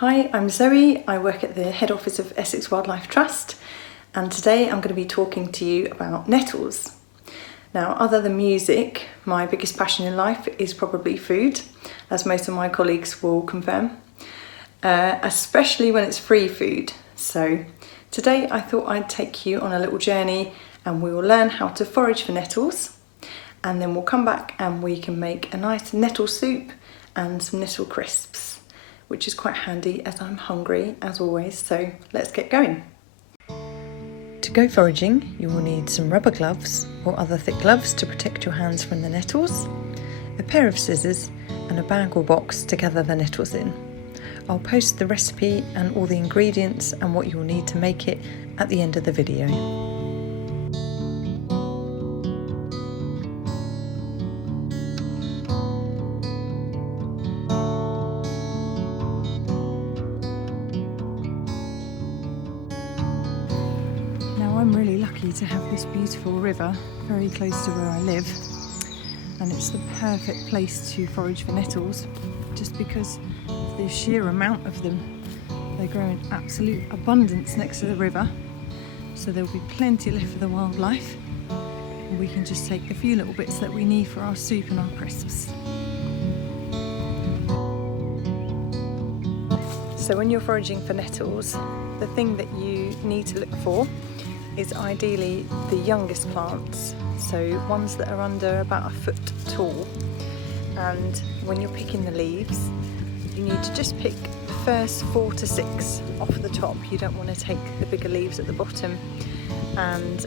Hi, I'm Zoe. I work at the head office of Essex Wildlife Trust, and today I'm going to be talking to you about nettles. Now, other than music, my biggest passion in life is probably food, as most of my colleagues will confirm, especially when it's free food. So today I thought I'd take you on a little journey and we will learn how to forage for nettles, and then we'll come back and we can make a nice nettle soup and some nettle crisps, which is quite handy as I'm hungry as always, so let's get going. To go foraging, you will need some rubber gloves or other thick gloves to protect your hands from the nettles, a pair of scissors and a bag or box to gather the nettles in. I'll post the recipe and all the ingredients and what you'll need to make it at the end of the video. I'm really lucky to have this beautiful river very close to where I live, and it's the perfect place to forage for nettles just because of the sheer amount of them. They grow in absolute abundance next to the river, so there'll be plenty left for the wildlife, and we can just take the few little bits that we need for our soup and our crisps. So when you're foraging for nettles, the thing that you need to look for is ideally the youngest plants, so ones that are under about a foot tall. And when you're picking the leaves, you need to just pick the first 4 to 6 off the top. You don't want to take the bigger leaves at the bottom. And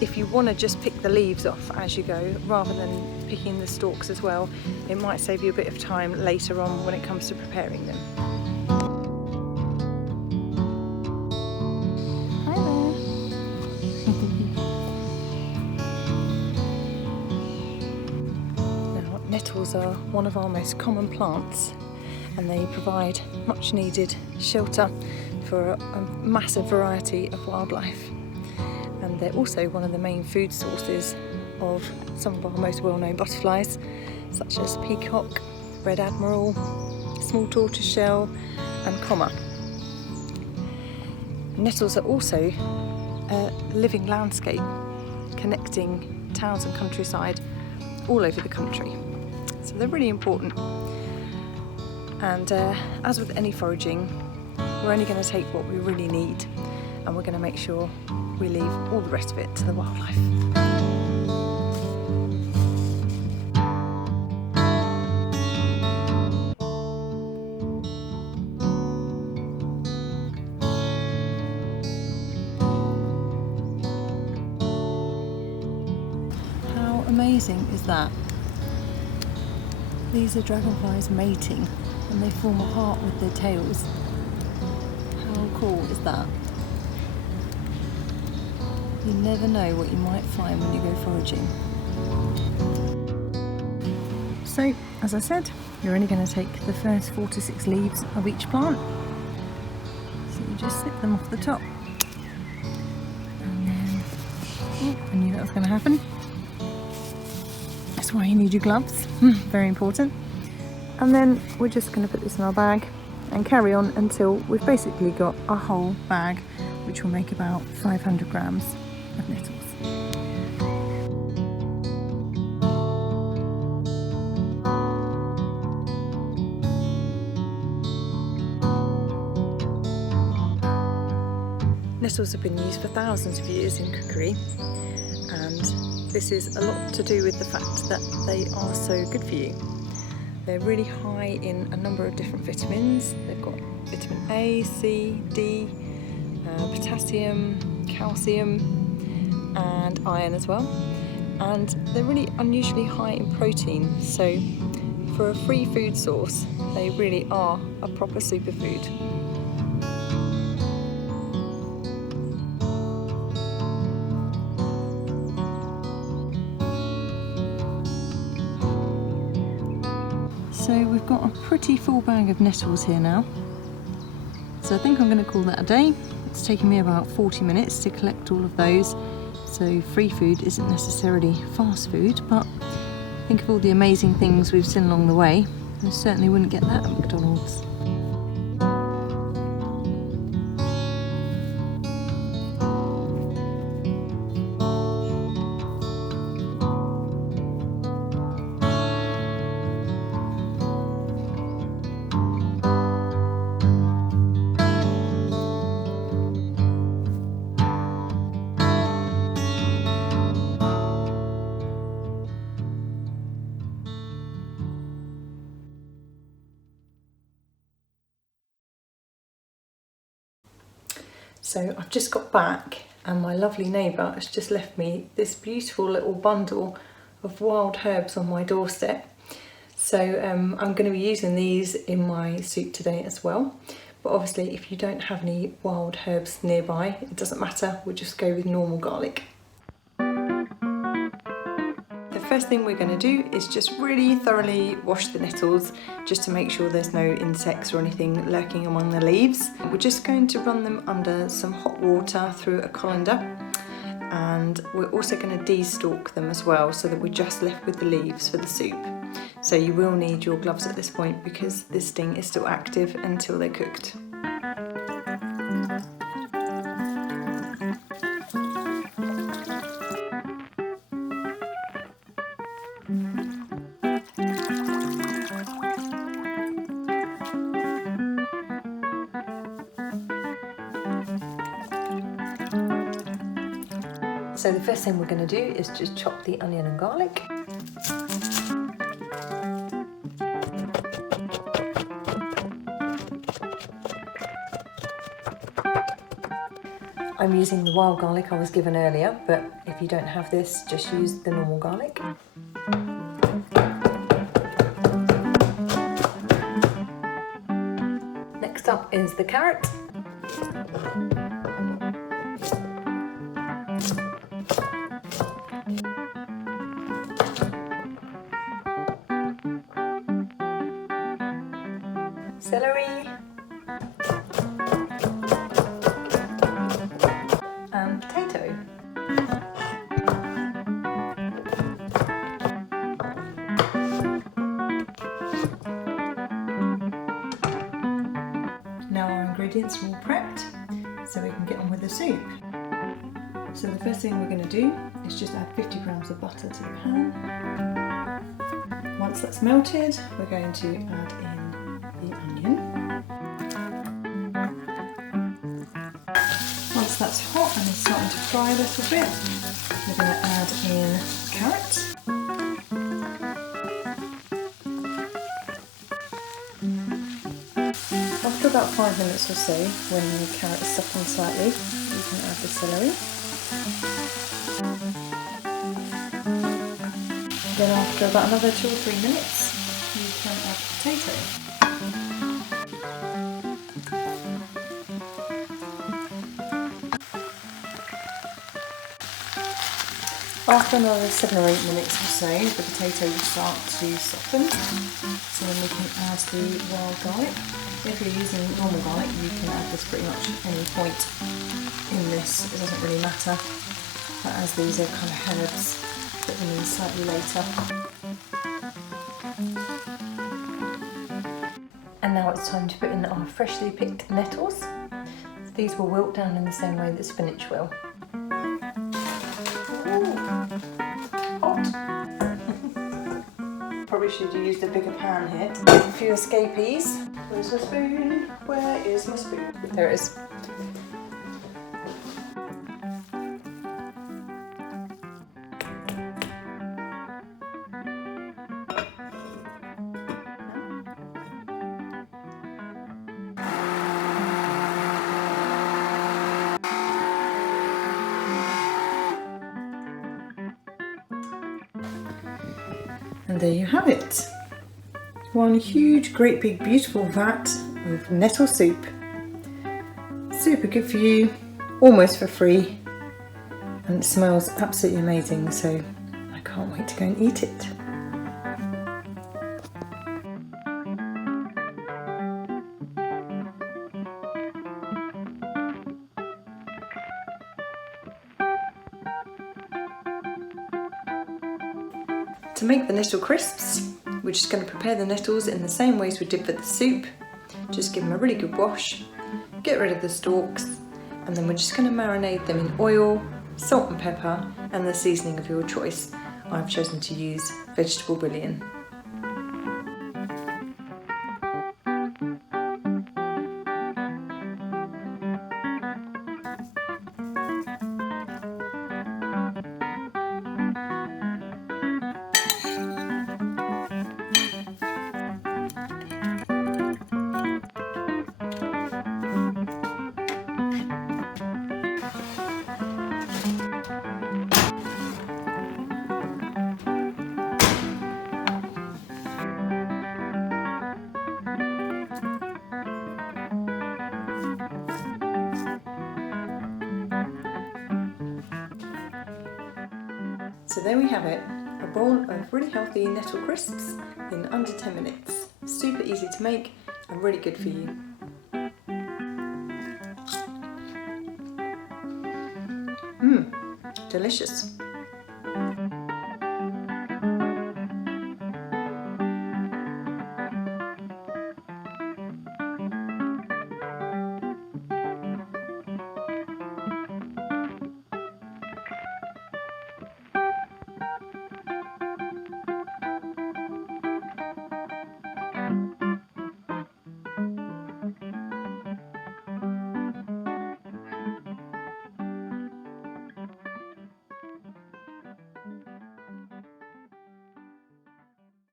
if you want to just pick the leaves off as you go rather than picking the stalks as well, it might save you a bit of time later on when it comes to preparing them. Nettles are one of our most common plants, and they provide much needed shelter for a massive variety of wildlife, and they're also one of the main food sources of some of our most well-known butterflies such as peacock, red admiral, small tortoiseshell and comma. Nettles are also a living landscape connecting towns and countryside all over the country. So they're really important, and as with any foraging, we're only going to take what we really need, and we're going to make sure we leave all the rest of it to the wildlife. How amazing is that? These are dragonflies mating, and they form a heart with their tails. How cool is that? You never know what you might find when you go foraging. So, as I said, you're only going to take the first 4 to 6 leaves of each plant. So you just snip them off the top. And then, I knew that was going to happen. That's why you need your gloves, very important. And then we're just going to put this in our bag and carry on until we've basically got a whole bag, which will make about 500 grams of nettles. Nettles have been used for thousands of years in cookery, and this is a lot to do with the fact that they are so good for you. They're really high in a number of different vitamins. They've got vitamin A, C, D, potassium, calcium and iron as well. And they're really unusually high in protein, so for a free food source, they really are a proper superfood. So we've got a pretty full bag of nettles here now. So I think I'm going to call that a day. It's taken me about 40 minutes to collect all of those. So free food isn't necessarily fast food, but think of all the amazing things we've seen along the way. I certainly wouldn't get that at McDonald's. So I've just got back and my lovely neighbour has just left me this beautiful little bundle of wild herbs on my doorstep. So I'm going to be using these in my soup today as well. But obviously if you don't have any wild herbs nearby, it doesn't matter, we'll just go with normal garlic. The first thing we're going to do is just really thoroughly wash the nettles, just to make sure there's no insects or anything lurking among the leaves. We're just going to run them under some hot water through a colander, and we're also going to de-stalk them as well, so that we're just left with the leaves for the soup. So you will need your gloves at this point because this sting is still active until they're cooked. So the first thing we're going to do is just chop the onion and garlic. I'm using the wild garlic I was given earlier, but if you don't have this, just use the normal garlic. Next up is the carrot. Celery. And potato. Now our ingredients are all prepped, so we can get on with the soup. So the first thing we're going to do is just add 50 grams of butter to the pan. Once that's melted, we're going to add in the onion. Once that's hot and it's starting to fry a little bit, we're going to add in carrots. After about 5 minutes or so, when the carrot is softened slightly, you can add the celery. Then after about another 2 or 3 minutes, you can add the potato. After another 7 or 8 minutes or so, the potato will start to soften, so then we can add the wild garlic. If you're using normal garlic, you can add this pretty much at any point in this, it doesn't really matter, but as these are kind of herbs, put them in slightly later. And now it's time to put in our freshly picked nettles. These will wilt down in the same way that spinach will. Probably should have used a bigger pan here. A few escapees. Where's my spoon? Where is my spoon? There it is. And there you have it. One huge, great big, beautiful vat of nettle soup. Super good for you, almost for free, and it smells absolutely amazing, so I can't wait to go and eat it. To make the nettle crisps, we're just going to prepare the nettles in the same ways we did for the soup. Just give them a really good wash, get rid of the stalks, and then we're just going to marinate them in oil, salt and pepper, and the seasoning of your choice. I've chosen to use vegetable bouillon. So there we have it, a bowl of really healthy nettle crisps in under 10 minutes. Super easy to make and really good for you. Delicious.